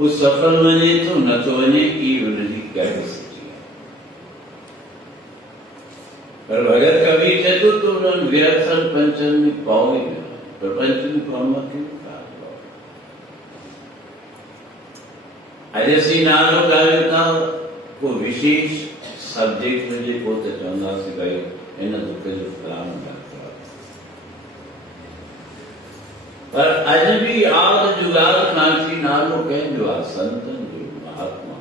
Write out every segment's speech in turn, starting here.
वो सफल वञे तो न तो वञे ई उनजी कैपेसिटी आहे। पर भगत कबीर चए थो तो उन्हनि विरथल पंचन में पाओ ई न, पर पंचन कौम खे अॼु असीं नालो ॻाल्हियूं था को विशेष सब्जेक्ट हुजे पोइ त चवंदासीं भई हिन दुख जो फलाणो डॉक्टर आहे। पर अॼु बि आद जुगाल खां थी नालो कंहिंजो आहे? संतनि जो, महात्मा।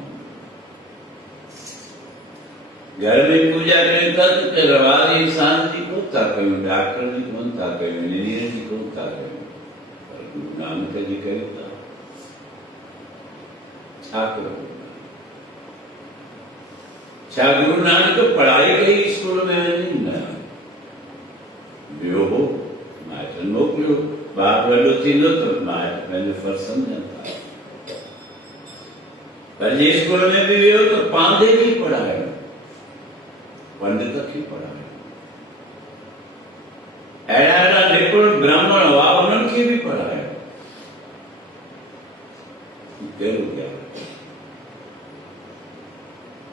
घर में पूजा कयूं था त रवाज इंसान जी कोन था कयूं, डॉक्टर जी कोन था कयूं, इंजीनियर जी कोन था कयूं, पर गुरु नानक जी कयूं था। छा करो? छा गुरु नानक पढ़ाई कई स्कूल में वञी? न, ॿियो हो माइटनि मोकिलियो, ॿार वॾो थींदो त माइट पंहिंजो फर्ज़ सम्झनि था। पर जे स्कूल में बि वियो त पांधे खे पढ़ायो, पंडित खे पढ़ायो। अहिड़ा अहिड़ा निपुण ब्राह्मण हुआ, उन्हनि खे बि पढ़ायो। कहिड़ो ज्ञान?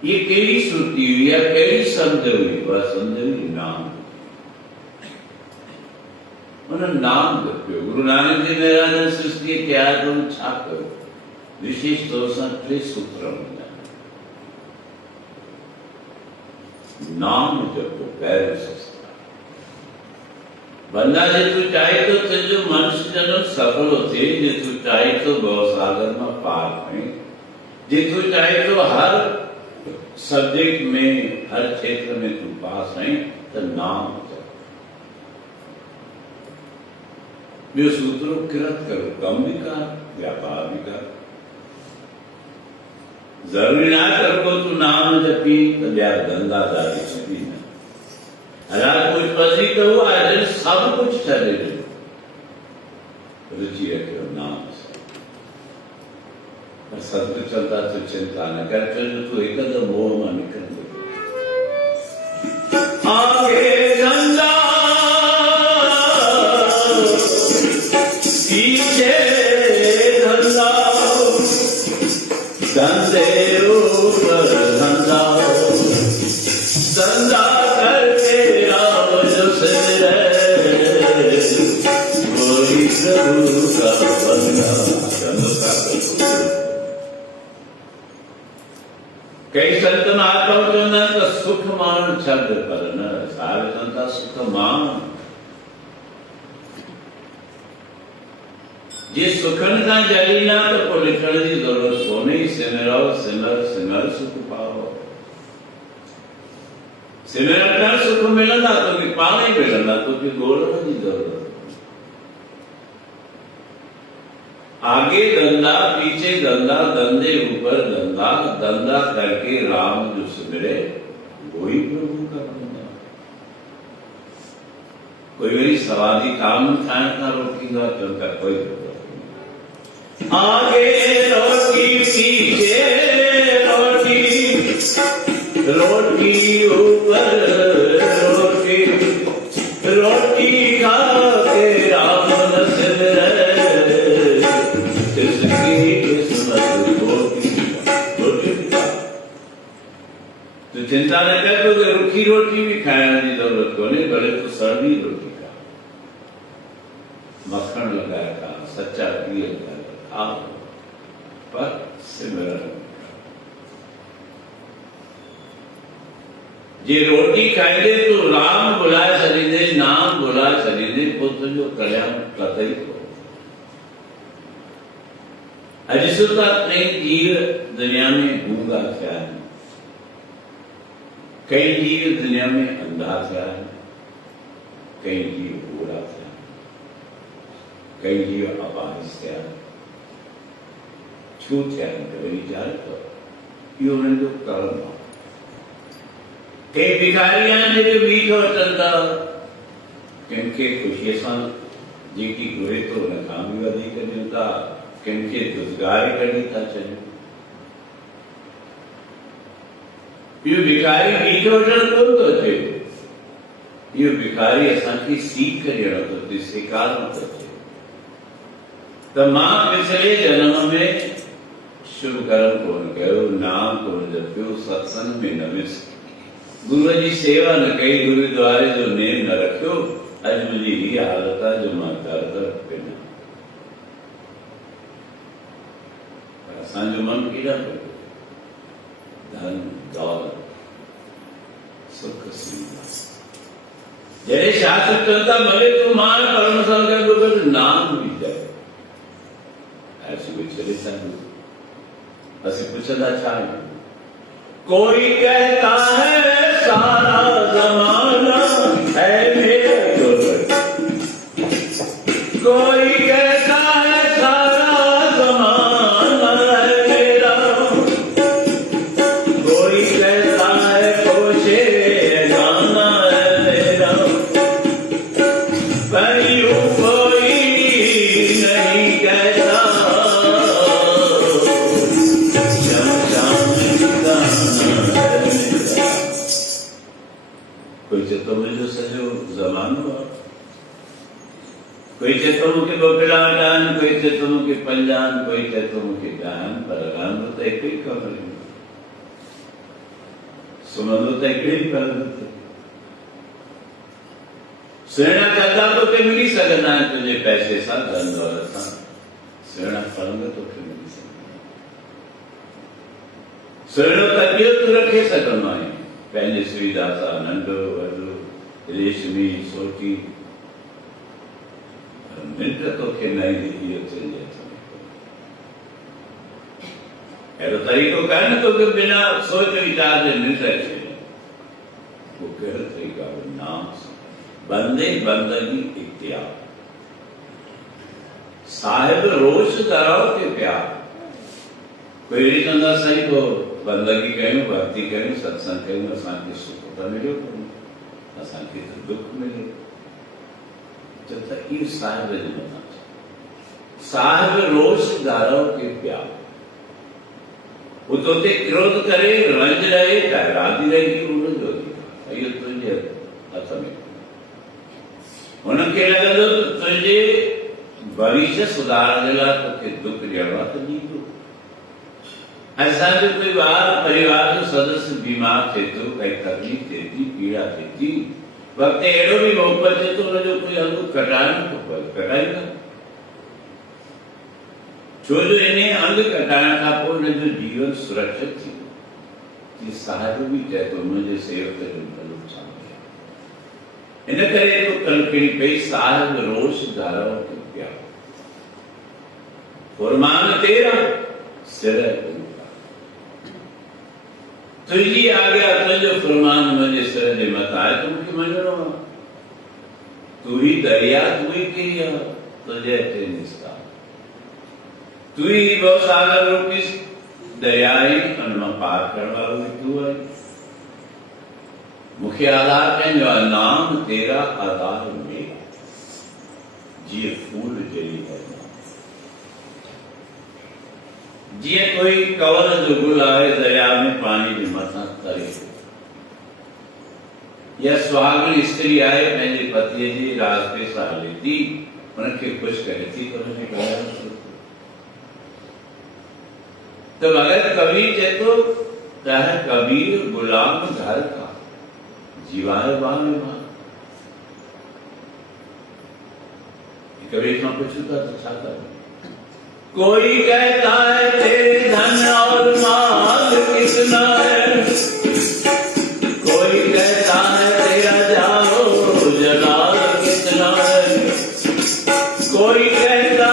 ये कहिड़ी श्रुति हुई या कहिड़ी शब्द हुई? वह शब्द हुई नाम। उन्होंने नाम जपियो। गुरु नानक जी महाराज सृष्टि के आदम छा कयो? विशेष तौर सां टे सूत्र मिला। नाम जपो पहिरियों संस्कार। बंदा जेतिरो चाहे तो तुंहिंजो मनुष्य जन्म सफल थिए, जेतिरो चाहे तो भवसागर में पार में, जेतिरो चाहे तो हर सब्जेक्ट में, हर क्षेत्र में तू पास है तो नाम जप। ॿियो सूत्रो किरत करो, कम भी कर, व्यापार भी कर। जरूरी ना करो तू नाम जपी तो ॿिया धंधा दारी छॾी न। हज़ार कुछ पसी तो हुआ है, सब कुछ छॾे ॾिनो, रुचि रखियो नाम से। सत्य चलता तो चिंता न कर, चलो तू एकदम मोह में निकल आगे गंगा पीछे धंधा, धंधे ऊपर धंधा, धंधा करके राम जो सिर कोई गुरु का बंदा। कई संत महात्मा चवंदा आहिनि त सुख माण्हू छॾ, पर न सारे चवंदा सुख माण्हू। जे सुखनि खां जलीना त पोइ लिखण जी ज़रूरत कोन्हे। सिमरो सिमर सिमर सुख पाओ। सिमरण कर सुख मिलंदा, तोखे पाण ई मिलंदा, तोखे ॻोल्हण जी ज़रूरत। आगे धंधा पीछे धंधा, धंधे ऊपर धंधा, धंधा करके राम जो सिमरे वही प्रभु का बंदा। कोई मेरी सवादी काम खाइण खां रोकींदो तो उनका कोई जरूरत नहीं। आगे रोटी पीछे रोटी, रोटी ऊपर रोटी, रोटी खा के राम न सिमरे। तो चिंता न कर, तो रुखी रोटी भी खाने की जरूरत को नहीं, भले तो सर्दी रोटी खा, मक्खन लगाया खा, सच्चा घी लगाया खा, पर सिमरन। जे रोटी खाइंदे तो राम बुलाए छॾींदे, नाम बुलाए छॾींदे, पोइ तुंहिंजो कल्याण कतई को। अॼु सुधा कई जीव दुनिया में गूंगा थिया आहिनि, कई जीव दुनिया में अंधा थिया आहिनि, कई जीव बूढ़ा थिया आहिनि, कई जीव अपाहिज थिया आहिनि। छो थिया आहिनि त वरी ॼाण कयो, इहो उन्हनि जो कर्म आहे। कई भिखारी आहिनि जेके बीठो अचनि था, कंहिंखे ख़ुशीअ सां जेकी घुरे थो हुन खां बि वधीक ॾियूं था, कंहिंखे रोज़गार कढी था चयूं। इहो भिखारी बीठो अचणु कोन थो अचे, इहो भिखारी असांखे सीख ॾियणो थो अचे, सेखारणो थो अचे त मां पिछले जन्म में शुभ कर्म को न कहो, नाम को न जप्यो, सत्संग में न मिस, गुरु जी सेवा न कही, गुरुद्वारे जो नेम न रखियो, अज मुझी ही हालत है जो मां कर कर न असांजो मन केॾा पियो धन दौलत सुख सुविधा जॾहिं शास्त्र चवनि था भले तूं मान करण सां गॾु गॾु नाम बि जाए ऐसी कोई चले छा असीं पुछंदा छा आहियूं कोई कहता है सारा जमाना है मेरा कोई कहता है सारा जमाना है मेरा कोई कहता है कोशे गाना है मेरा पर यूं कोई नहीं कहता कोई चतो मुझो सजो ज़मानो कोई चतो मूंखे बबला डान कोई चतो मूंखे पंजान कोई चतो मूंखे गान पर गानो त हिकु ई ख़बर सुम्हंदो त हिकिड़े ई पर सुहिणा कंदा तोखे मिली सघंदा आहिनि तुंहिंजे पैसे सां धन दौलत सां सुहिणा फल तोखे मिली सघंदा सुहिणो तकियो तूं रखे सघंदो आहीं पंहिंजी सुविधा सां नंढो वॾो रेशमी सोटी निंड तोखे न ईंदी इहो तुंहिंजे हथ में अहिड़ो तरीक़ो कान तोखे बिना सोच वीचार जे निंड अचे उहो कहिड़ो तरीक़ो आहे नाम बंदे बंदगी इख्तियार साहिब रोश दराव के प्यार कोई अहिड़ी चवंदा साईं पोइ बंदगी कयूं भक्ति कयूं सत्संग कयूं असांखे सुख त मिलियो कोन्हे असांखे त दुख मिलियो त इहो साहिब जे मथां साहिब रोश दारव के प्यार हू तोते क्रोध करे रंज रहे चाहे राज़ी रहे उनजो अधिकार इहो तुंहिंजे हथ में हुनखे लॻंदो त तुंहिंजे भविष्य सुधारण जे लाइ तोखे दुख ॾियणो आहे त ॾींदो असांजो कोई ॿार परिवार जो सदस्य बीमार थिए थो काई तकलीफ़ थिए थी पीड़ा थिए थी वक़्तु अहिड़ो बि मौक़ो अचे थो हुनजो कोई अघु कटाइणो थो पए कटाईंदा छो जो इन अंग कटाइण खां पोइ हुनजो जीवन सुरक्षित थी साहिब बि चए थो मुंहिंजे सेवक जो भलो छा इन करे तो कलकड़ी पई साहिब रोश धाराओ के प्यार फुरमान तेरा सिर तुझी आज्ञा तुझो फरमान मुझे सिर जे मथां आहे त मूंखे मञणो आहे तू ही दरिया तू ही किया तुझे ते निस्तार तू ही बहुत सागर रूपी दरिया ही उनमां पार करण वारो बि तू आहे मूंखे आधार पंहिंजो आहे नाम तेरा आधार मेरा जीअं फूल जड़ी है जीअं कोई कवल जो गुल आहे दरिया में पानी जे मथां तरे या सुहागणी स्त्री आहे पंहिंजे पतीअ जी रास्ते सां हले थी हुनखे ख़ुशि करे थी त हुनखे ॻाल्हाइणु तो मगर कबीर चए तो कह कबीर गुलाम घर का जीवाए बाने मां कबीर खां पुछूं था तो छा करूं कोई कहता है तेरे धन और माल कितना है कोई कहता है तेरा जाओ जलाल कितना है कोई कहता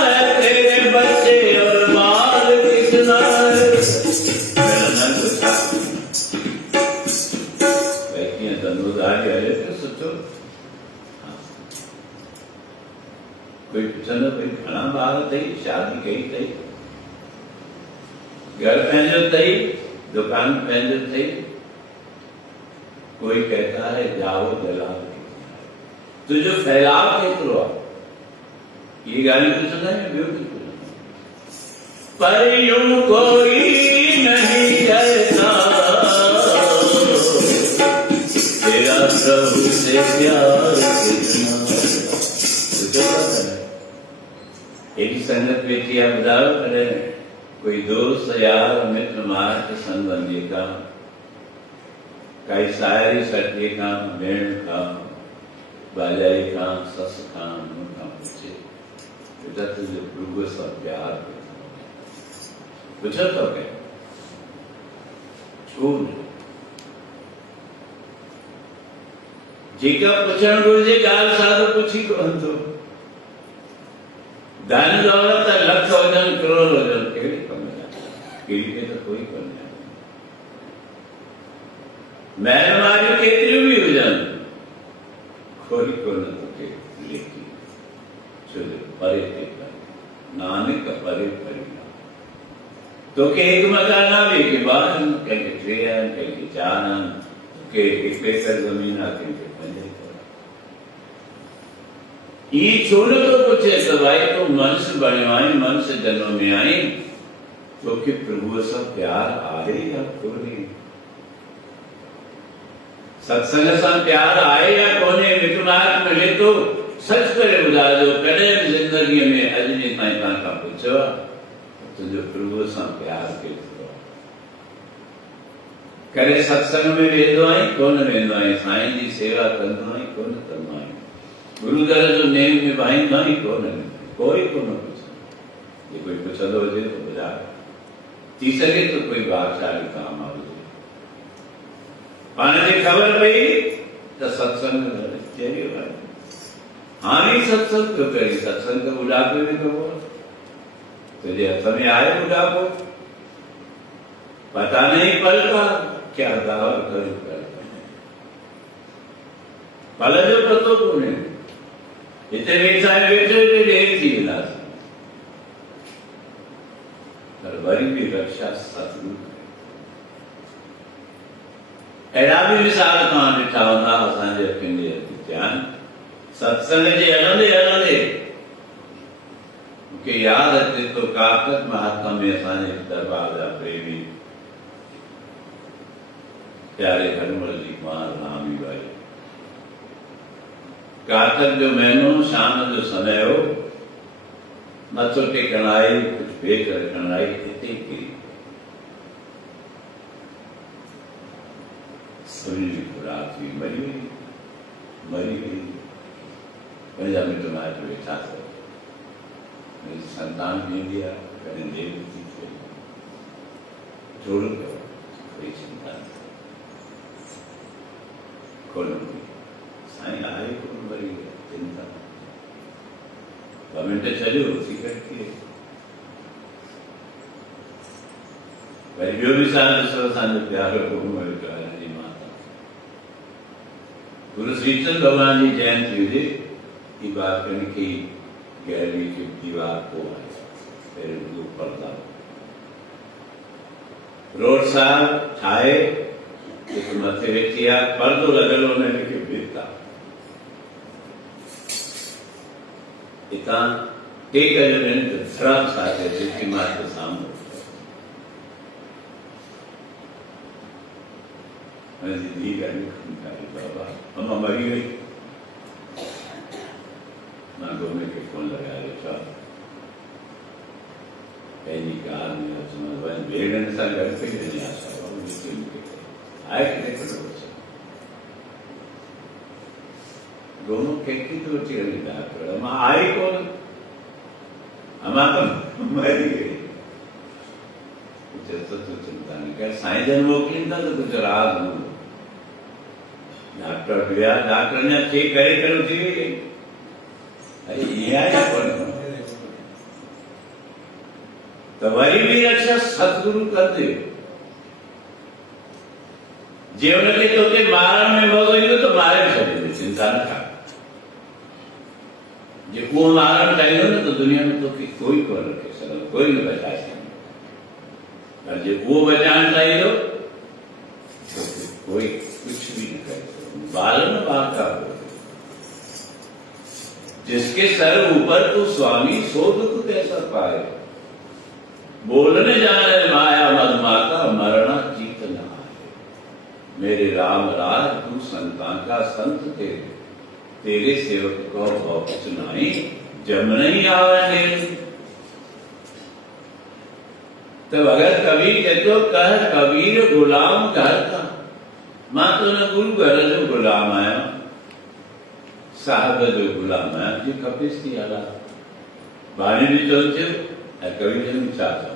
है तेरे बच्चे और माल कितना है धनुधारी हले तो सोचो कोई पुछंदो कोई घणा ॿार अथई शादी कई अथई घर पंहिंजो अथई दुकान पंहिंजो अथई कोई कहता है जाओ जलाल तुझो फैलाव केतिरो आहे ये ॻाल्हियूं पुछंदा आहियूं ॿियो बि पुछंदा पर यूं कोई नहीं कहता तेरा प्रभु से प्यार कितना एडी संगत वेठी आहे ॿुधायो कॾहिं कोई दोस्त यार मित्र मार के संबंधी का कई सारी सत्य का भेड़ का बाजारी का सस का उनका पूछे बेटा तुझे प्रभु सा प्यार पूछा तो क्या छोड़ जीका पूछण गुरुजी गाल साधु पूछी कौन तो धन दौलत लख वजन करोड़ वजन केड़ी कम के तो कोई कम नहीं महल मारी केतरी भी वजन कोई को न तो के लेकी चलो परे ते पर नानक परे परिणा तो के एक मकाना भी के बाद के ट्रेन के जाना के एक एकड़ जमीन आके के पंजे ये छोड़ो तो कुछ ऐसा भाई तो मनुष्य बनवाई मनुष्य जन्म में आई तो कि प्रभु से प्यार आए या कोई सत्संग से प्यार आए या कोने विकुनाथ मिले तो सच करे बुझा दो कड़े जिंदगी में अजनी ताई का पूछो तो जो प्रभु से प्यार के करे सत्संग में वेदो आई कौन वेदो आई साईं जी सेवा कंदो आई कौन कंदो आई गुरु दर जो नेम में भाई नहीं कौन कोई को न पूछे ये कोई पूछो तो बुझा तीसरे तो कोई भागशाली काम आ पाने जी खबर पई तो सत्संग चली हानि सत्संग तो करी सत्संग तो बुढ़ापे में कहो तो ये हथ में आए बुढ़ापो पता नहीं पल का क्या दावा कर पल जो पतो कोने इतने बेचारे बेटे देख थी विलास पर वरी भी रक्षा सतगुरु अहिड़ा बि मिसाल तव्हां ॾिठा हूंदा असांजे अखियुनि जे ध्यान सत्संग जे हलंदे हलंदे मूंखे यादि अचे थो काकत महात्मा में असांजे दरबार जा प्रेमी प्यारे हरमल जी कुमार रामी भाई काकत जो महीनो शाम जो समय हो मथो टेकण आई कुझु भेट रखण आई हिते किरी रात हुई मरी गई 15 मिनट में आज बैठा था मेरी संतान भी दिया करें देव थी जोड़ करो कोई चिंता खोलो साईं आए को मरी गया चिंता 2 मिनट चलो उसी करके वरी ॿियो बि साल ॾिसो असांजो प्यारो को गुरु श्रीचंद भगवान जी जयंती हुई ये बात करने की गैलरी की दीवार को मेरे पर्दा रोड साहब ठाए एक मथे वेठी आहे पर्दो लॻल हुन खे बीठा हितां टे गजनि धड़म साथे जेकी मां के सामने दी बाबा अम्मा मरी गई मैं गोमे के फोन लगाया था पहली कार में भेड़न सा घर पे नहीं आ सकता आए कि दोनों कैकी तो चिरली डॉक्टर अम्मा आई कौन अम्मा तो मरी गई तो चिंता नहीं कर साईं जन मोकली था तो कुछ राज हूँ डॉक्टर गया डॉक्टर ने ठीक करे करो थी अरे ये आया कौन तो वरी भी रक्षा सतगुरु कर दे जीवन के तो के मारण में मौजो ईंदो तो मारे छॾे चिंता न कर जे को मारण चाहिए ना तो दुनिया में तो कोई को रखे सर कोई न बचा सके और जे वो बचाना चाहिए तो कोई कुछ भी नहीं करे बालन बाका हो जिसके सर ऊपर तू स्वामी सो दुख कैसा पाए बोलने जा रहे माया मधमाता मरना जीत न आए मेरे राम राज तू संतान का संत तेरे सेवक को बहुत सुनाई जम नहीं आवे तो भगत कबीर कहते कह कबीर गुलाम घर का मां तो न गुरु घर जो गुलाम आया साहब जो गुलाम आया जी खपीस की आला बाणी भी चलते कबीर ने चाहता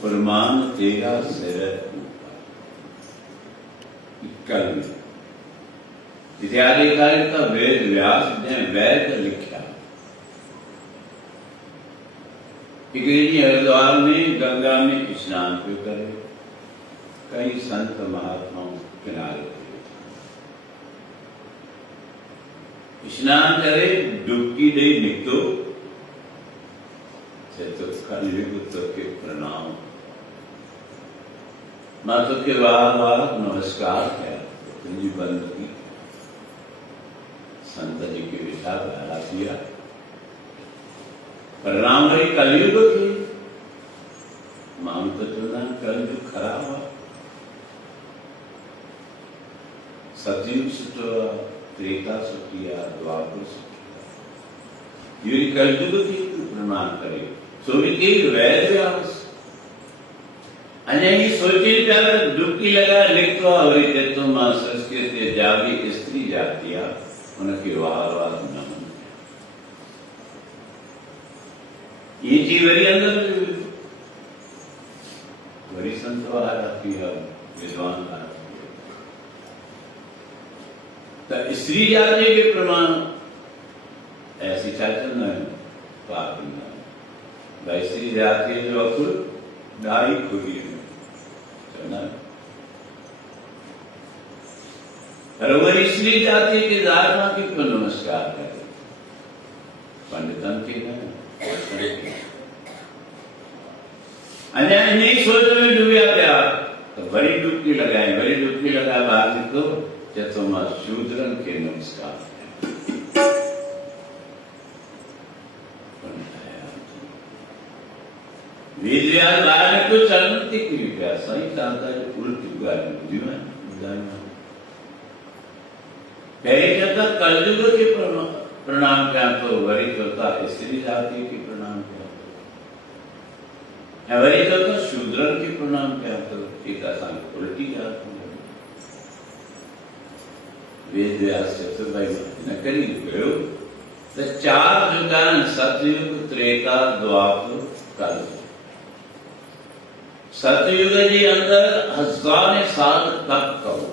प्रमाण तेरा सिर कल इत्यादि का वेद व्यास ने वैद लिखा। जी हरिद्वार में गंगा में स्नान क्यों करे? कई संत महात्माओं किनारे स्नान करे, डुबकी दे निकलो तो कलयुग तो के प्रणाम माता के बार बार नमस्कार किया, जी बंद की संत जी के विचार धारा किया, प्रणाम भाई कलयुग की मांग तो चलना कलयुग खराब है, सतयुग सुटवा, त्रेता सुटिया, द्वापर सुटिया, ये कलयुग की प्रणाम करे। सोविकी वैद व्यास अन्य सोची प्यार डुबकी लगा लिखो और तुम संस्कृत जावी स्त्री जातिया उनके वाह वाह नमन। ये चीज वरी अंदर वरी संत बाहर आती है, विद्वान बाहर तो स्त्री जाति के प्रमाण ऐसी चाचन है पाप भाई स्त्री जाति जो अकुल दाई खुली है और इसलिए जाति की धारणा की को नमस्कार है पंडितन के अन्याय नहीं सोच में डूबिया प्यार तो बड़ी डुबकी लगाए, बड़ी डुबकी लगा बाहर निकलो तुम शूद्रन के नमस्कार विद्याल बाहर को चलती की प्यार सही चाहता है उल्टी गाली जीवन पहले कहता कलयुग के प्रणाम क्या तो वरी करता स्त्री जाति के प्रणाम क्या तो वरी करता शूद्रन के प्रणाम क्या तो एक आसान उल्टी जाती वेद व्यास चतुर्भाई न करी गयो तो चार युगान सतयुग त्रेता द्वापर कलयुग। सतयुग जी अंदर हजारे साल तक कहो,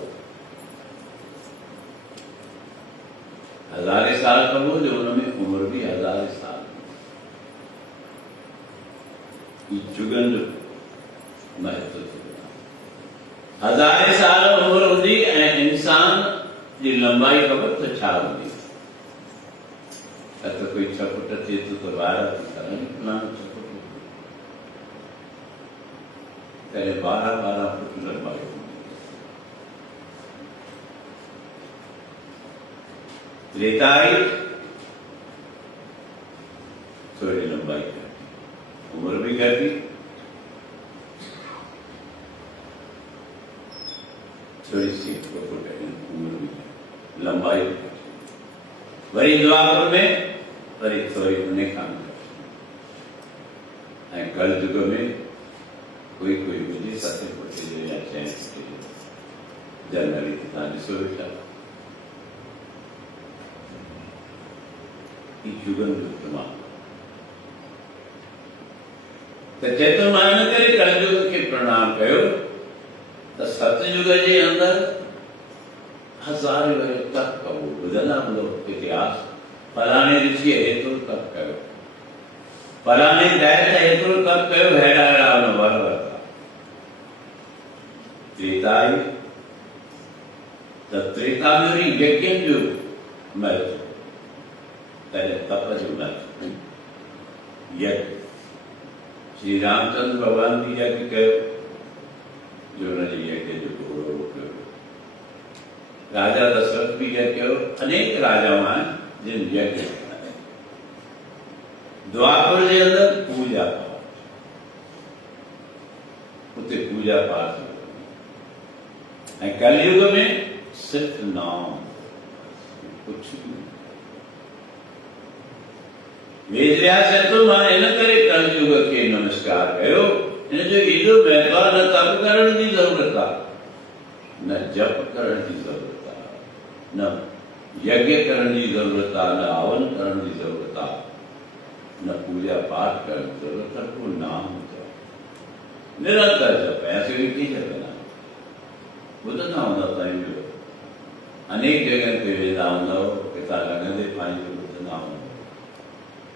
हजारे साल कहो जो उन्होंने उम्र भी हजारे साल जुगन महत्व हजारे साल उम्र होती इंसान की लंबाई खबर तो छा होती तो कोई 6 फुट थी तो 12 पहले 12 फुट लंबाई त्रेताई थोड़ी लंबाई करती, उम्र भी करती, थोड़ी सी उम्र भी लंबाई भी करती। वही द्वापर में वही थोड़ी उन्हें काम करती। कल युग में कोई बुद्धि सत्य फुटे या चैन फुटे जनरली कितना सोचा जुगन विक्रमा तो चैतन्य महाराज ने करे कलयुग के प्रणाम कयो तो सतयुग के अंदर हजार वर्ष तक कहो बुझना हम लोग इतिहास फलाने ऋषि हेतु तक कयो फलाने दैत्य हेतु तक कयो हेरा राम वर वर्ता त्रेताई त्रेता में यज्ञ जो मत पहले तपज मत यज्ञ श्री रामचंद्र भगवान भी यज्ञ कयो जो यज्ञ जो कौरव कयो राजा दशरथ भी यज्ञ कयो अनेक राजाओं जिन यज्ञ द्वापर के अंदर पूजा पाठ उते पूजा पाठ कलयुग में सिर्फ नाम कुछ नहीं वेद व्यास तो मां इन करे कलयुग के नमस्कार कयो इन जो एडो महत्व न तप करण की जरूरत आहे न जप करण की जरूरत आहे न यज्ञ करण की जरूरत आहे न हवन करण की जरूरत आहे न पूजा पाठ करण की जरूरत आहे को नाम जप निरंतर जप ऐसे भी की जपना बुधना होता ताई जो अनेक जगह पे वेदा होता हो पिता लगन दे पाई जो बुधना हो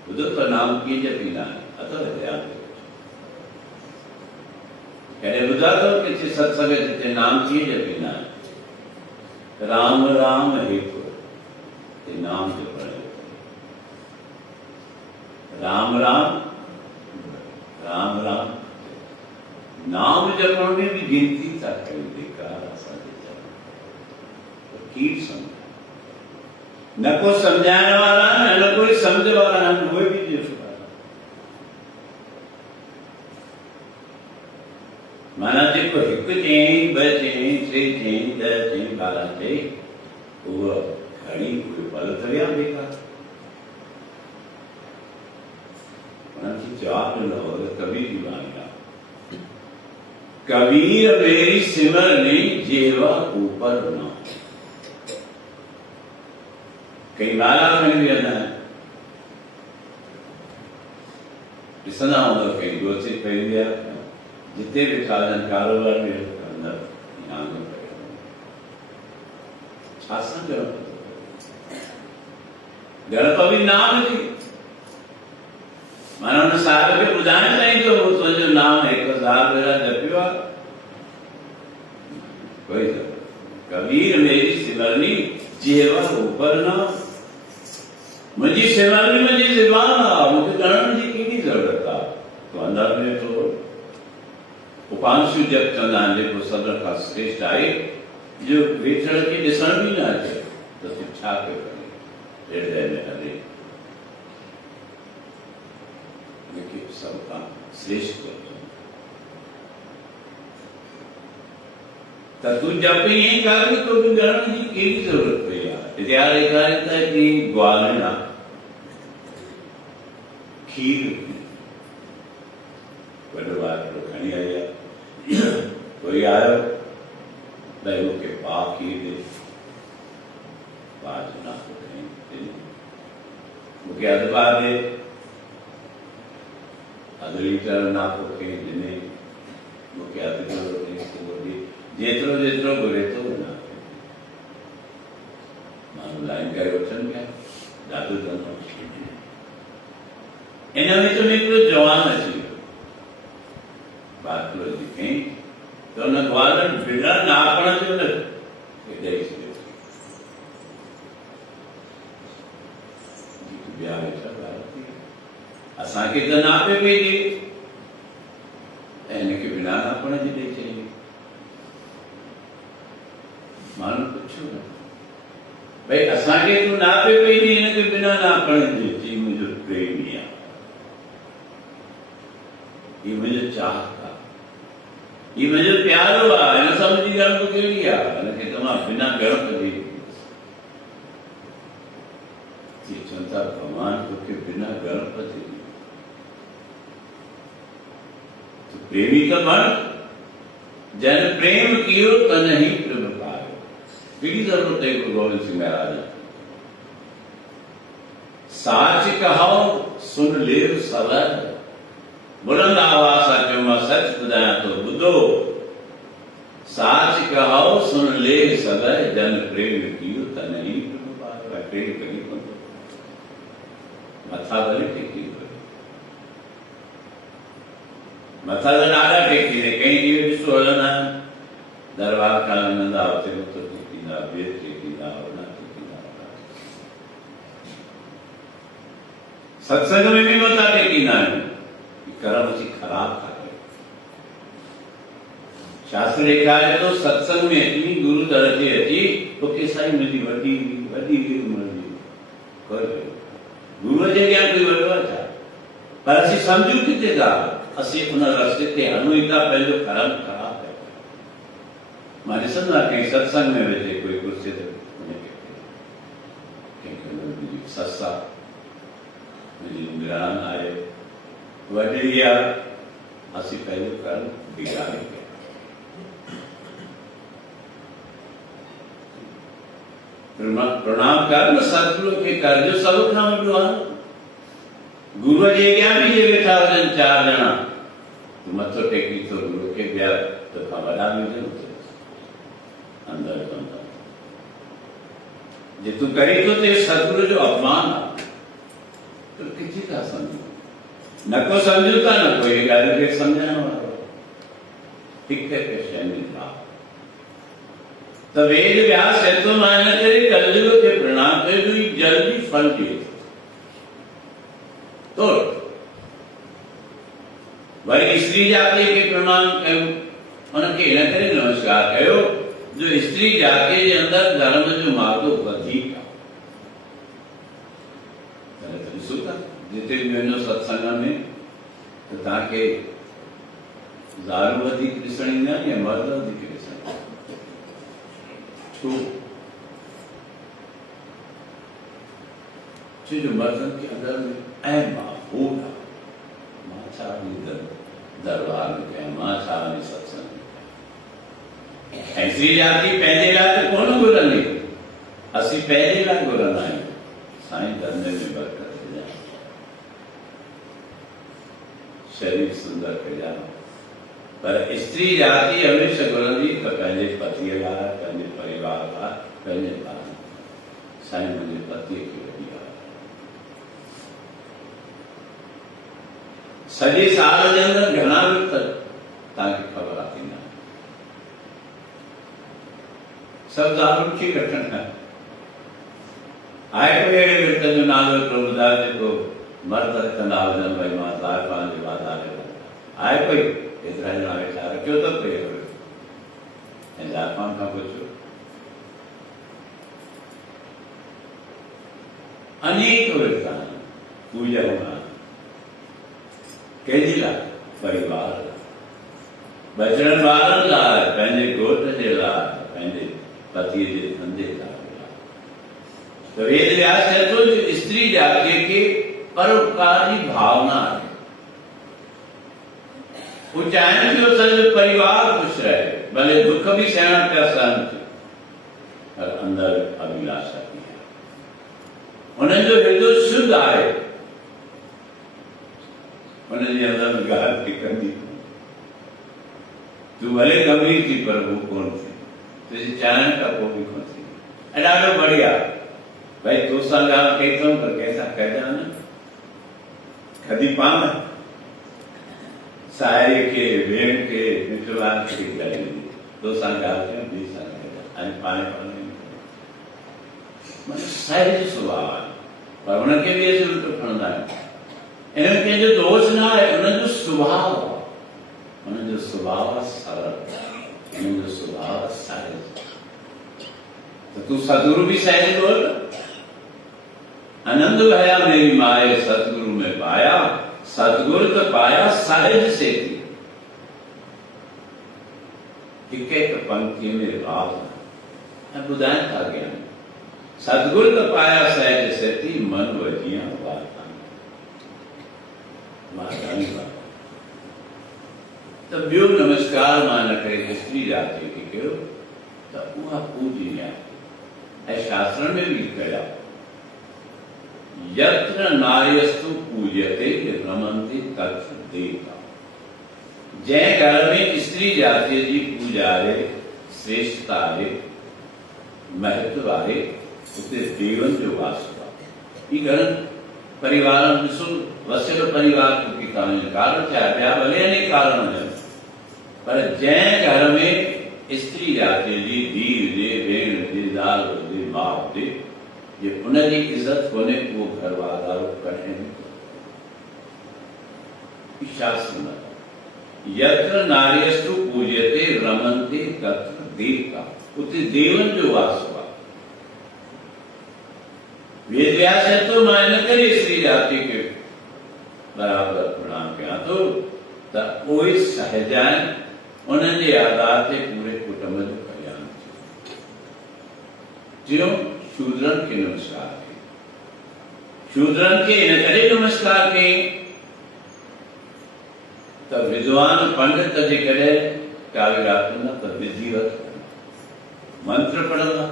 बुध तो नाम की जपीना है अतः ध्यान दे कहने बुझा तो किसी सत्संग जितने नाम की जपीना है राम राम हेतु ये नाम जप राम राम राम राम नाम जपण में भी गिनती था कई बेकार कीट समझ न को समझाने वाला न कोई समझ वाला हम हुए भी नहीं उसका माना देखो एक चें ब चें से चें द चें 12 चें वो घड़ी कोई पल थरिया बेकार उनकी जवाब न हो कभी भी मांगा कबीर मेरी सिमर नहीं जेवा ऊपर ना कई बाला में भी आता है इसना होगा कई दोषी पहन गया जितने भी साधन कारोबार में अंदर ध्यान शासन गणप भी नाम थी मानो ने साहब के बुझाने नहीं तो वो समझो नाम 1000 मेरा जपिवा कोई कबीर मेरी सिमरनी जेवा ऊपर ना मुझे सिमरनी मुझे जिबाना मुझे करण जी की जरूरत था तो अंदर में तो उपांशु जब चंदाने को सदर का श्रेष्ठ आए जो वेचड़ की दिशा भी ना थे तो शिक्षा के बने हृदय में हरे लेकिन सबका श्रेष्ठ तू जब भी यही कर तो भी गण जी की जरूरत पड़ी इतिहास लिखा है कि ग्वालना खीर परिवार को खड़ी आया कोई आयो भाई के पाप खीर दे बाज ना को कहीं वो क्या दबा दे अदलीटर ना को कहीं दिने वो क्या जेतरो जेतरो बोले तो ना मानो लाइन का वचन क्या दादू दोनों इन्हें तो निकलो जवान अच्छी बात लो दिखें तो न ग्वालन बिना नापण जो न इधर इसलिए ब्याह ऐसा बात असा के तो नापे भी दी इन्हें के बिना नापण जी दे चाहिए मानो पूछो ना भाई असा के तू नापे भी नहीं इन्हें के बिना नापण जी जी मुझे प्रेम नहीं ये मुझे चाहता ये मुझे प्यार हुआ है समझी गण तो के लिया कि तुम बिना गण कभी क्षमता भगवान को के बिना गण पति तो प्रेमी का मन जन प्रेम कियो तन ही प्रेम पायो बिगी जरूरत है गुरु गोविंद सिंह महाराज साच कहो सुन ले सवर, बुलंद आवाज साचो मां सच ॿुधायां तो ॿुधो। साच कहो सुन ले सवर, जन प्रेम कियो त नहीं प्रेम करी कोन्हे। मथा भले टेकी मथा त ॾाढा टेकींदे, कई ॾींहं ॾिसो हलंदा आहिनि दरबार खां लंघंदा हुते मथो टेकींदा, ॿिए टेकींदा, होॾां टेकींदा। सत्संग में भी मथा टेकींदा आहिनि, कर्म जी ख़राब था कयो। शास्त्र ॾेखारे थो सत्संग में अची गुरु दर ते अची तोखे साईं मुंहिंजी वॾी वॾी उमिरि जी कर गुरूअ जे अॻियां कोई वॾो आहे छा? पर असीं सम्झूं किथे था, असीं उन रस्ते ते हलूं ई था, पंहिंजो कर्म ख़राब कयो। मां ॾिसंदो आहियां कंहिं सत्संग में वेठे कोई कुर्सी ते कंहिंखे ससु आहे, मुंहिंजी निराण आहे, वॾी आहे, असीं पंहिंजो कर्म बिगाड़े पिया। प्रणाम कर न सतगुरु खे कर जो सभ खां वॾो आहे। गुरूअ जे अॻियां बि जे वेठा हुजनि चार ॼणा, तूं मथो टेकी थो गुरू खे, ॿिया तोखां वॾा बि हुजनि अंदरि अंदरि जे तूं करी थो ते सतगुरु जो अपमान आहे। तो किथे था सम्झूं, न को सम्झूं था, न कोई ॻाल्हि खे सम्झाइण वारो। हिकु हिकु शइ में था त वेद व्यास चए मां हिन करे कलयुग खे प्रणाम कयो, जल्दी फल ॾिए तो। वरी स्त्री जाति खे प्रणाम कयो, उनखे हिन करे नमस्कार कयो जो स्त्री जाति जे अंदरि धर्म जो मार्ग वधीक आहे। ॾिसो था जिते बि वञो सत्संग में त तव्हांखे ज़ालूं वधीक ॾिसण ईंदा आहिनि या मर्द वधीक ॾिसण? छो? जो मर्दनि के अंदर में ऐं माहौल आहे, मां छा दरबार में कयां, मां छा सत्संग में कयां। ऐं स्त्री जाति पंहिंजे लाइ त कोन घुरंदी, असीं पंहिंजे लाइ घुरंदा आहियूं, साईं धंधे में बरकत कजां, शरीर सुंदर कजां। पर स्त्री जाति हमेशा घुरंदी त पंहिंजे पतीअ लाइ, पंहिंजे परिवार लाइ, पंहिंजे ॿार साईं मुंहिंजे पतीअ खे वॾी आहे। सॼे साल जे अंदरि घणा विर्त तव्हांखे ख़बर आहे थींदा, सभु ज़ालुनि खे रखनि। आहे कोई अहिड़े विर्त जो नालो हिकिड़ो ॿुधायो जेको मर्द रखंदा हुजनि, भई मां ज़ाइफ़ां जे वाधारे आहे कोई? एतिरा ॼणा वेठा रखियो त पिए ऐं ज़ाइफ़ां खां पुछो। अनेक विर्त आहिनि, पूॼा आहिनि, कंहिंजे लाइ? परिवार लाइ, बचड़नि ॿारनि लाइ, पंहिंजे घोट जे लाइ, पंहिंजे पतीअ जे धंधे लाइ। त वेद व्यास चए थो स्त्री जातीअ खे परोपकार जी भावना आहे, वो चाहिनि थी असांजो परिवार ख़ुशि रहे, भले दुख बि सहण पिया सहन थिए, पर अंदरि अभिलाषा बि आहे, उन्हनि जो हृदय शुद्ध आहे, उनजे अंदरि ॻाल्हि टिकंदी। तूं भले गंभीर थी पर वो कोन थी, तुंहिंजे चाहिण खां पोइ बि कोन थी। ऐं ॾाढो बढ़िया भाई तोसां ॻाल्हि कई अथऊं पर कंहिंसां कजां न, कॾहिं पाण साहेड़ी खे, भेण खे, मित्रवार खे ॻाल्हाईंदी, तोसां ॻाल्हि कयूं, ॿिए सां ॻाल्हायूं, ऐं पाणे मतलब सहज स्वभाव आहे, पर हुनखे बि असीं उल्टो खणंदा आहियूं। इनमें कंहिंजो दोष न आहे, उनजो स्वभाव आहे, उनजो स्वभाव सरल, उनजो स्वभाव सहज। त तूं सतगुरु भी सहज बोल, आनंद भया मेरी माए सतगुरु में पाया, सतगुरु तो पाया सहज से थी। एक एक पंक्ति में राज है, बुधाएं था ज्ञान। सतगुरु तो पाया सहज से थी, मन वजिया वार्ता तो बियो नमस्कार मान करे स्त्री जाति की कयो तो वह पूजनीय है। शास्त्र में भी कया यत्र नार्यस्तु पूज्यते रमन्ति तत्र देवता। जै घर में स्त्री जाती जी पूजारे श्रेष्ठतारे महत्वारे उते देवन जो वास हुआ। ये घर परिवार वसल परिवार के कारण चाहे भले अनेक कारण है, पर जै घर में स्त्री जाती जी धीर दे भेण दे दाल दे बाप दे ये उनकी इज्जत होने को घर वाला कठिन शास्त्र में यत्र नार्यस्तु पूज्यते रमन्ते तत्र देवता उते देवन जो वास हुआ। वेद व्यास है तो मायने करे स्त्री जाति के बराबर प्रणाम किया तो कोई सहजान उन्हें आधार से पूरे कुटुंब जो कल्याण जो शूद्रन के नमस्कार के शूद्रन के न करे नमस्कार के तब विद्वान पंडित जी करे काव्यरात्मना तब विधिवत मंत्र पढ़ना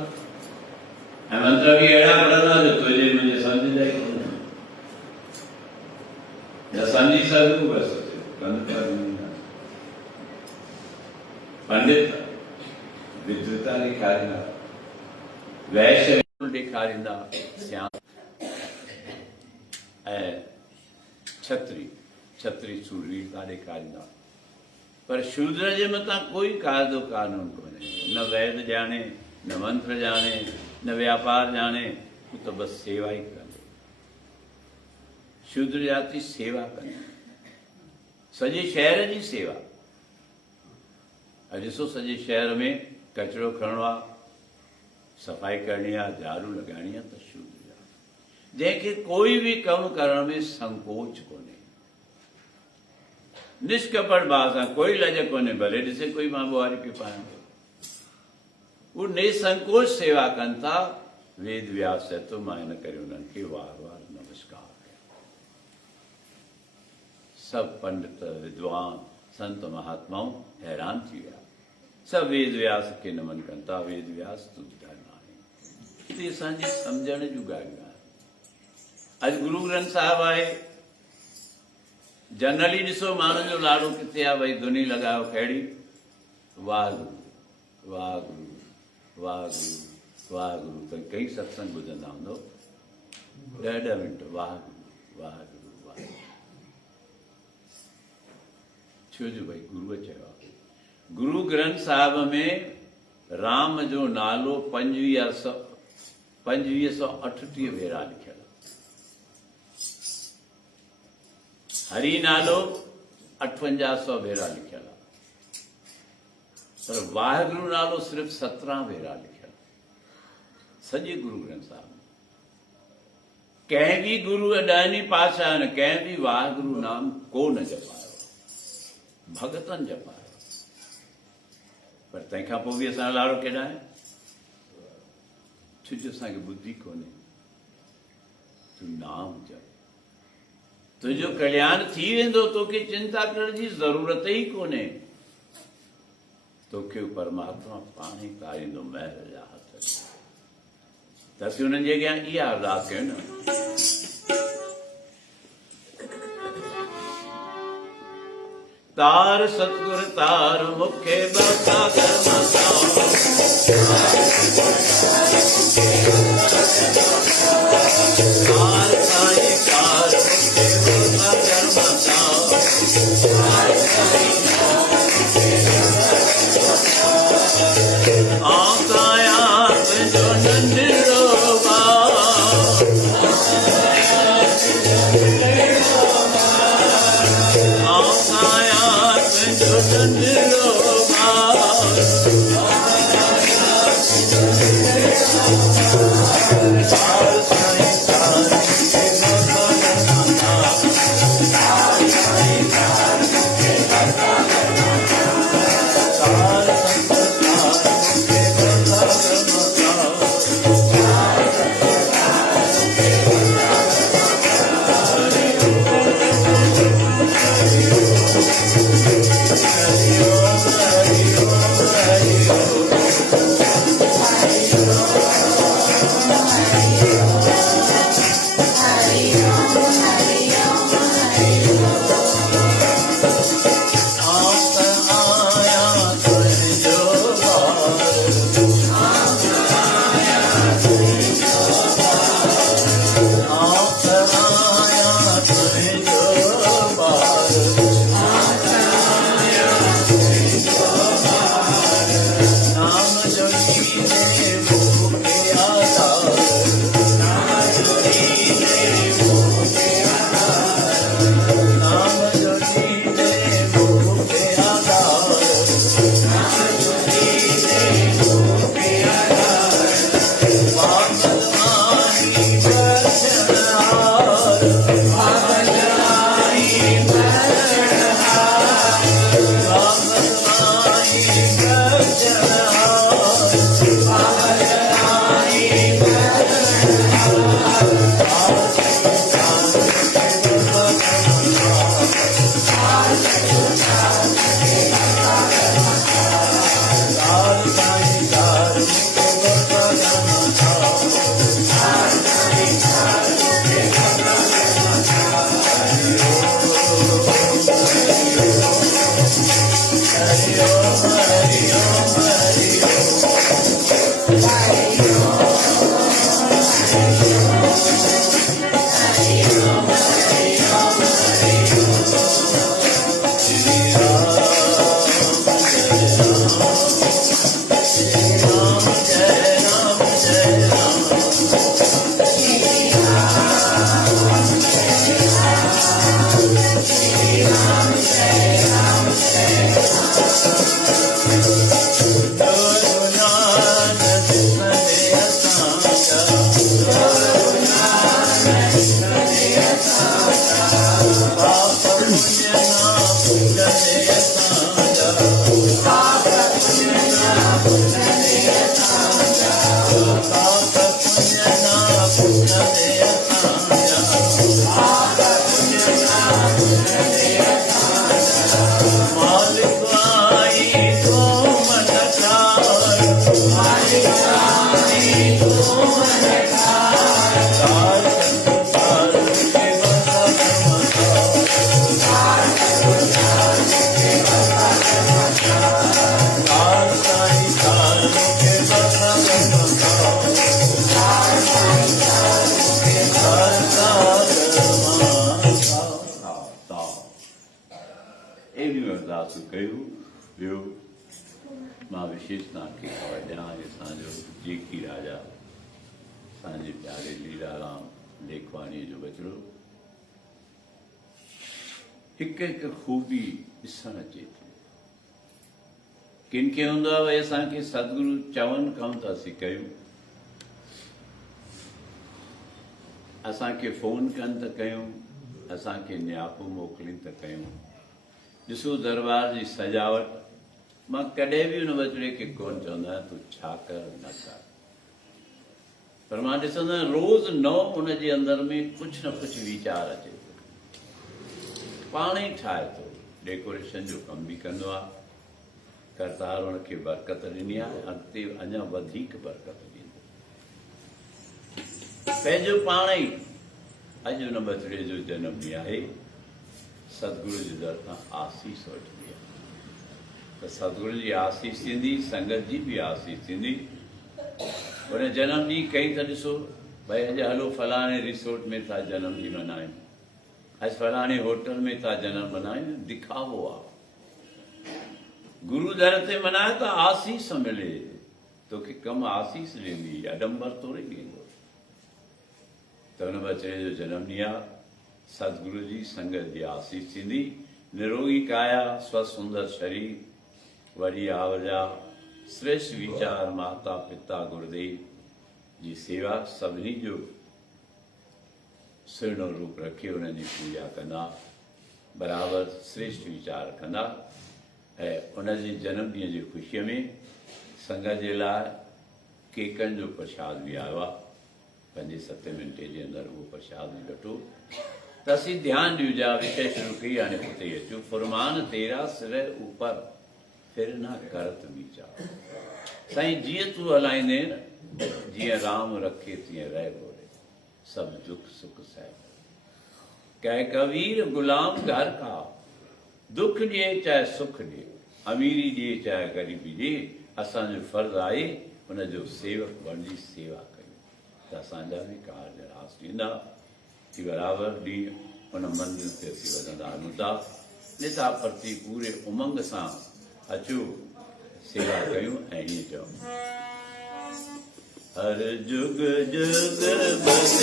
मंत्र भी एड़ा पढ़ना जो तुझे मुझे समझ जाएगी या समझी सकूं बस पंडित विद्वता लिखारींदा वैश्य लिखारींदा श्याम छत्री छत्री सूरवीर का लिखारींदा पर शूद्र जे मता कोई कायदो कानून कोने न वैद जाने न मंत्र जाने न व्यापार जाने तो बस सेवा ही करे। शूद्र जाति सेवा करे सजे शहर जी सेवा। ॾिसो सजे शहर में कचरो खणणो आहे सफ़ाई करणी आहे झाड़ू लगाइणी आहे त शूद्र जाति जंहिंखे कोई भी कम करण में संकोच कोन्हे निष्कपट भाव सां कोई लज कोन्हे भले ॾिसे कोई मां बुआरी खे पायां वो निसंकोच सेवा कनि था। वेद व्यास है तो मां इन करे उन्हनि खे वार वार नमस्कार कया। सब पंडित विद्वान संत महात्माओं हैरान थी विया सब वेद व्यास के नमन कनि था। वेद व्यास तूं ॿुधाए ये असांजी सम्झण जूं ॻाल्हियूं आहिनि। अॼु गुरु ग्रंथ साहिब आहे जनरली ॾिसो माण्हुनि जो लाड़ो किथे आहे भई धुनी लॻायो कहिड़ी वाहगुरु वाहगुरु वाहगुरु वाहगुरु त कई सत्संग ॿुधंदा हूंदो 10 मिंट वाहगुरु वाहगुरु वाहगुरु छो जो भई गुरुअ चयो आहे। गुरु ग्रंथ साहिब में राम जो नालो 2538 भेरा लिखियल हरि नालो 5800 भेरा लिखियल पर वाहेगुरु नालो सिर्फ 17 भेरा लिखियल सॼे गुरु ग्रंथ साहिब में। कंहिं भी गुरु अॾानी पातशाह न कंहिं भी वाहेगुरु नाम को न जपायो भगतन जपायो पर तंहिंखां पोइ बि असां लाड़ो केॾांहुं छो जो असांखे बुद्धि कोन्हे। तूं नाम जप तुंहिंजो कल्याण थी वेंदो तोखे चिंता करण जी ज़रूरत ई कोन्हे। तोखे परमात्मा पाण ई तारींदो महर जा हथ त असीं हुननि जे अॻियां इहा अरदास कयूं न तार सतगुर तार मुखे बसा कर्मा तार साई तार मुखे बसा कर्मा आकाया जो नंढड़ो मां विशेषता खे ॾियां असांजो जेकी राजा असांजे प्यारे लीलाराम लेखवाणीअ जो बचिड़ो हिकु हिकु ख़ूबी ॾिसणु अचे थी। किन खे हूंदो आहे भई असांखे सतगुरु चवनि कोन था असीं कयूं, असांखे फ़ोन कनि त कयूं, असांखे नियापो मोकिलीनि त कयूं। ॾिसो दरबार जी सजावट, मां कॾहिं बि हुन बचिड़े खे कोन चवंदो आहियां तूं छा कर न कर, पर मां ॾिसंदो आहियां रोज़ नओं हुनजे अंदर में कुझु न कुझु वीचार अचे थो, पाण ई ठाहे थो, डेकोरेशन जो कमु बि कंदो आहे। करतार हुनखे बरकत ॾिनी आहे, अॻिते अञा वधीक बरकत ॾींदो। पंहिंजो पाण ई अॼु हुन बचिड़े जो जनमु ॾींहुं आहे, सतगुरु जी दर तां आसीस वठंदी आहे त सतगुरु जी आसीस थींदी, संगत जी बि आसीस थींदी। हुन जनम ॾींहुं कई त ॾिसो भई अॼु हलो फलाणे रिसोर्ट में था जनम ॾींहुं मल्हायूं, अॼु फलाणे होटल में था जनम मल्हायूं, दिखावो आहे। गुरु दर ते मल्हाए त आसीस मिले, तोखे कमु आसीस ॾींदी, आडंबर थोरी ॾींदो। त हुन बचिड़े जो जनम ॾींहुं आहे, सतगुरु जी संगत जी आसीस थींदी। निरोगी काया, स्वस्थ सुंदर शरीर, वॾी आवजा, श्रेष्ठ वीचार, माता पिता गुरुदेव जी सेवा, सभिनी जो सुहिणो रूप रखे उन्हनि जी पूजा कंदा, बराबरि श्रेष्ठ वीचार कंदा। ऐं उनजे जनम ॾींहं जी ख़ुशीअ में संगत जे लाइ केकनि जो प्रसाद बि आयो आहे। 5-7 मिंटे जे अंदरि उहो प्रसाद बि वठो त असीं ध्यानु ॾियूं। विषय शुरू कई, हाणे उते ई अचूं। फुरमान तेरा सिर ऊपर फिर न करत वीचार। साईं जीअं तूं हलाईंदे न, जीअं राम रखे तीअं रह गोरे, सभु दुख सुख सह। कह कबीर गुलाम घर का, दुख ॾिए चाहे सुख ॾिए, अमीरी ॾिए चाहे ग़रीबी ॾिए, असांजो फर्ज़ु आहे हुनजो सेवक बणिजी सेवा कयूं त असांजा बि कार्य रास ॾींदा। कि बराबरि ॾींहुं हुन मंदिर ते असीं वधंदा हलूं था, निता प्रति पूरे उमंग सां अचो, सेवा कयूं ऐं ईअं चऊं, हर जुग जुग भगत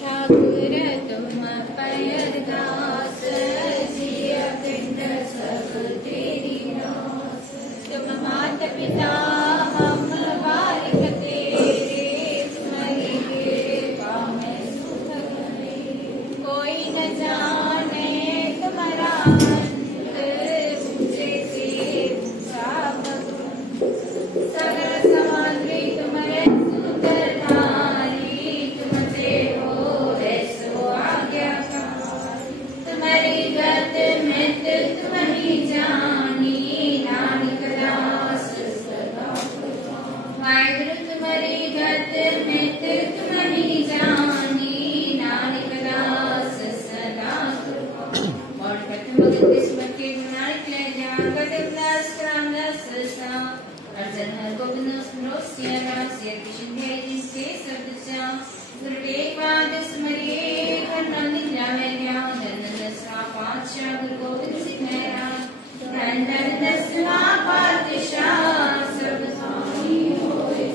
ठाकुर तुम पयरदास जिय पिंड सब तेरी नास तुम मात पिता हम बारिक तेरे तुम्हारी कृपा में सुख करे कोई न जाने तुम्हारा अंत ऊंचे से ऊंचा भगवान सगल समाधि तुम्हारे सुंदर धारी तुमसे हो ऐसो आज्ञाकारी तुम्हारी गत मित तुम्हारी जानी नानक दास सदा वाहिगुरु तुम्हारी गत मित तुम्हारी जानी नानक दास सदा और खत्म भगत स्मृति के गुणार्थ ले जान कदम दास राम दास सा अर्जन हर गोविंद स्मरो सिया रासिया किशन है जिनसे शब्द सा गुरुदेव पाद स्मरिए करना निद्रा में ज्ञान धन दसवा पातशाह गुरु गोविंद सिंह महाराज धन धन दसवा पातशाह सब स्वामी होए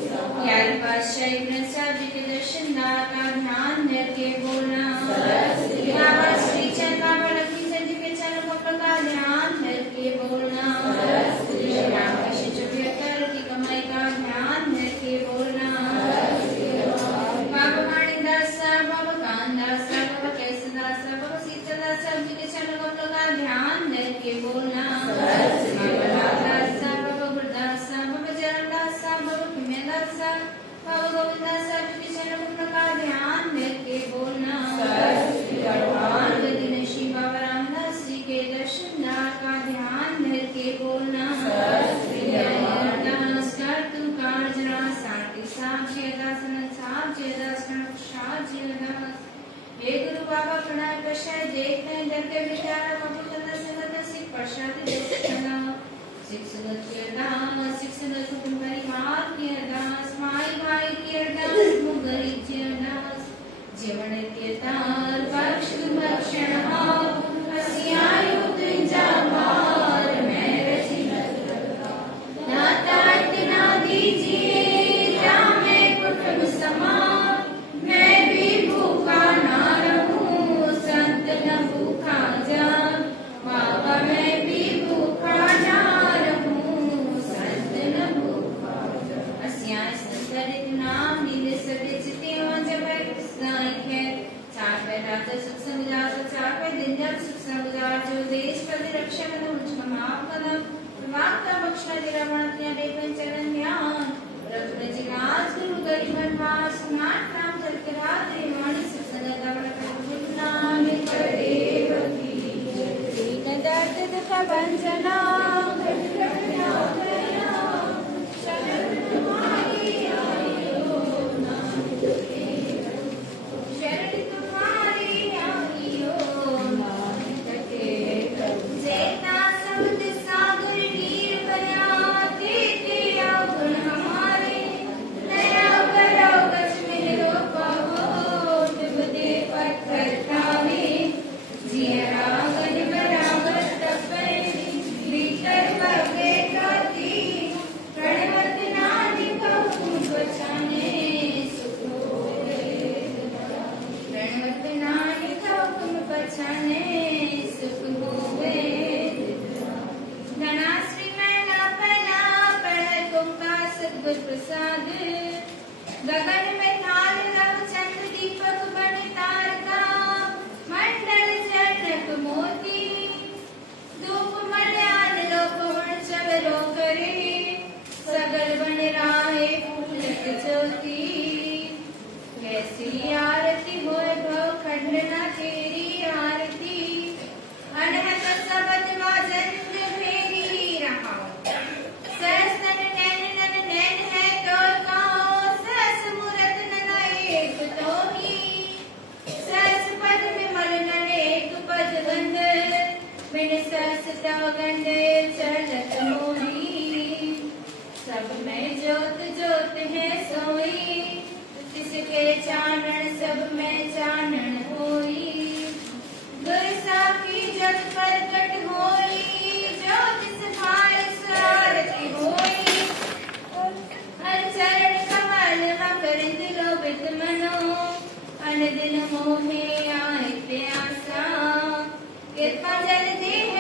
ग्यारह पातशाह इब्न साहब जी के दर्शन दाता ध्यान करके बोलना बाबा श्री चंद बाबा लक्ष्मी चंद जी के चरणों का ध्यान करके बोलना राम कृष्ण चुपियकर की कमाई का ध्यान करके बोलना बाबा माणिकदास बाबा कानदास बाबा कैसदास बाबा सीतादास जी के चरणों का ध्यान करके बोलना बाबा लालदास बाबा गुरदास बाबा जरणदास बाबा पिमेदास बाबा गोविंदास जी के चरणों का ध्यान करके बोलना भगवान गदिनशी बाबा रामदास जी के दर्शन का ध्यान करके बोलना नमस्कार तू कारजरा शांति साहब जी अरदास अनंत साहब जी अरदास कनक शाह जी अरदास हे गुरु बाबा प्रणाम प्रसाद देखते हैं जब के विचार बाबू तथा संगत सिख प्रसाद देखना सिख संगत की अरदास सिख संगत कुटुंब परिवार की अरदास माई भाई की अरदास मुगरी की अरदास जीवन के तार बख्श भक्षण हो हसियायु तुझा बार मैं रची नाता इतना दीजिए क्या मैं कुटुंब समान मैं भी भूखा ना रहूं संत न भूखा जान बाबा मैं भी भूखा ना रहूं संत न भूखा जान अस्याय संतरित नाम नीले सदे चिते हो जब कृष्णाइक है चार पे रात सुख संगुजार चार पे दिन जब सुख संगुजार जो देश पद रक्षा कदम मुझको माफ कदम माता बख्शा तेरा मातिया देखन चरण ध्यान रघुन जिगास गुरु गरीबन वास नाथ नाम करके रात रे वाणी सत्संग का बड़ा नाम करे भक्ति दीन दर्द दुख भंजना शरण तुम्हारी आयो नाथ शरण तुम्हारी आयो नाथ के जेता समुद्र सागर नीर बना देते गुण हमारे दया करो कछ मेरो पाओ डूबते पत्थर थामे जिया रागन बराबर तपे भीतर पगे काती प्रणवत नानी कहूँ बचाने सुख होए प्रणवत नानी कहूँ बचाने सुख होए धनाश्री मैना पहना पढ़ तुमका सद्गुर प्रसाद गगन में ताल लव चंद्र दीपक बन तारका मंडल जनक मोती धूप मल्यान लोक वण चवरो करे सगल बन राहे फूलक ज्योति कैसी आरती होए भव खंडना तेरी आरती अनहत सबद वाजंत भेरी रहा सहस्त्र नैन नन नैन है तो कहो सहस मूरत नन एक तो ही सहस पद विमल नन एक पद गंध बिन सहस तव गंध चलत मोही सब में ज्योत ज्योत है सोई तिसके चानन सब में चानन होई गुर साखी जग पर मन दिन मोहे आए ते आसा कृपा जल दे